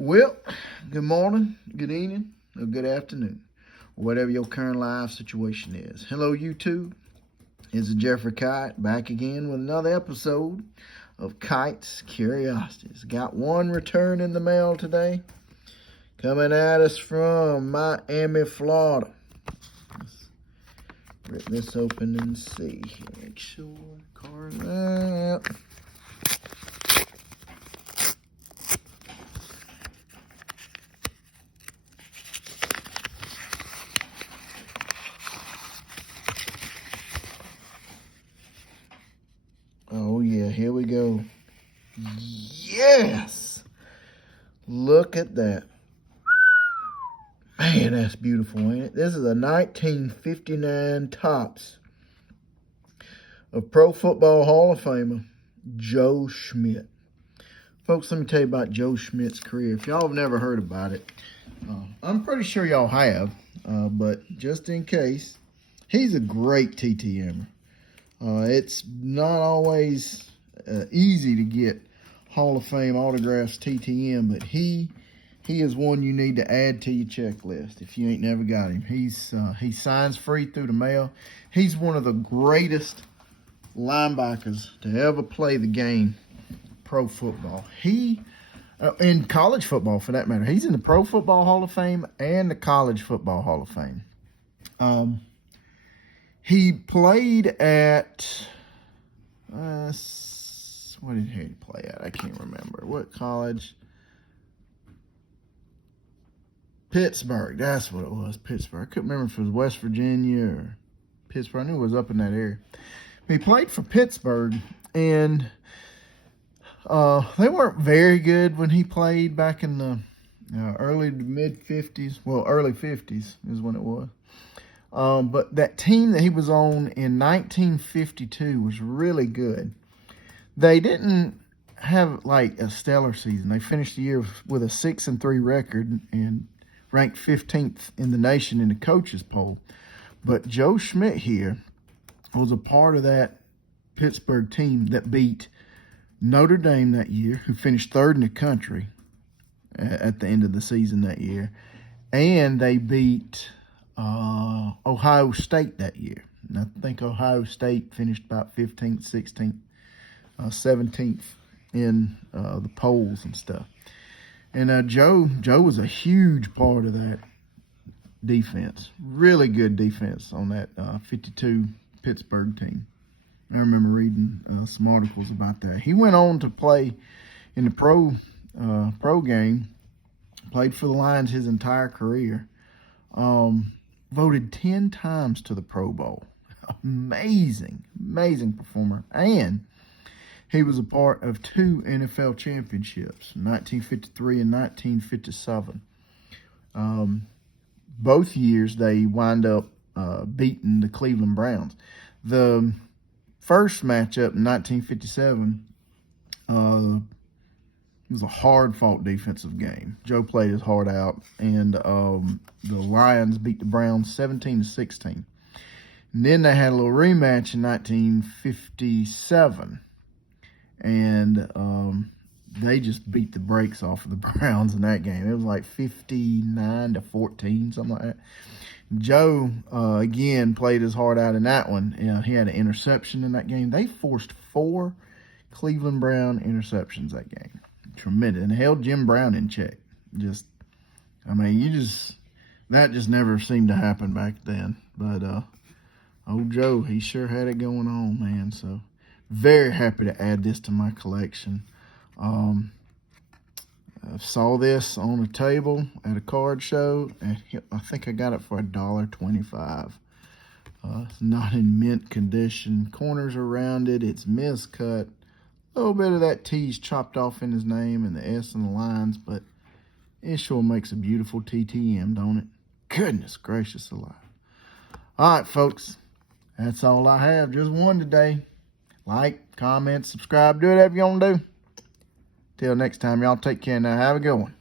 Well, good morning, good evening, or good afternoon, whatever your current life situation is. Hello, YouTube. It's Jeffrey Kite back again with another episode of Kite's Curiosities. Got one return in the mail today, coming at us from Miami, Florida. Let's rip this open and see. Make sure the card's out. Oh yeah, here we go. Yes! Look at that. Man, that's beautiful, ain't it? This is a 1959 Topps of Pro Football Hall of Famer Joe Schmidt. Folks, let me tell you about Joe Schmidt's career. If y'all have never heard about it, I'm pretty sure y'all have, but just in case, he's a great TTMer. It's not always easy to get Hall of Fame autographs TTM, but he is one you need to add to your checklist if you ain't never got him. He signs free through the mail. He's one of the greatest linebackers to ever play the game, pro football. In college football for that matter. He's in the Pro Football Hall of Fame and the College Football Hall of Fame. He played at, what did he play at? I can't remember. What college? Pittsburgh. That's what it was, Pittsburgh. I couldn't remember if it was West Virginia or Pittsburgh. I knew it was up in that area. He played for Pittsburgh, and they weren't very good when he played back in the early to mid 50s. Well, early 50s is when it was. But that team that he was on in 1952 was really good. They didn't have like a stellar season. They finished the year with a 6-3 record and ranked 15th in the nation in the coaches poll. But Joe Schmidt here was a part of that Pittsburgh team that beat Notre Dame that year, who finished third in the country at the end of the season that year. And they beat Ohio State that year. And I think Ohio State finished about 15th, 16th, 17th in the polls and stuff. And Joe was a huge part of that defense. Really good defense on that 52 Pittsburgh team. I remember reading some articles about that. He went on to play in the pro game, played for the Lions his entire career. Voted 10 times to the Pro Bowl. Amazing performer. And he was a part of 2 NFL championships, 1953 and 1957. Both years they wind up beating the Cleveland Browns. The first matchup in 1957 was a hard-fought defensive game. Joe played his heart out, and the Lions beat the Browns 17-16. And then they had a little rematch in 1957, and they just beat the brakes off of the Browns in that game. It was like 59-14, something like that. Joe, again, played his heart out in that one. He had an interception in that game. They forced 4 Cleveland Brown interceptions that game. Tremendous. And held Jim Brown in check. That just never seemed to happen back then. But old Joe, he sure had it going on, man. So very happy to add this to my collection. I saw this on a table at a card show, and I think I got it for $1.25. It's not in mint condition. Corners are rounded. It's miscut. A little bit of that T's chopped off in his name and the S in the lines, but it sure makes a beautiful TTM, don't it? Goodness gracious alive. All right, folks. That's all I have. Just one today. Like, comment, subscribe. Do whatever you want to do. Till next time, y'all take care now. Have a good one.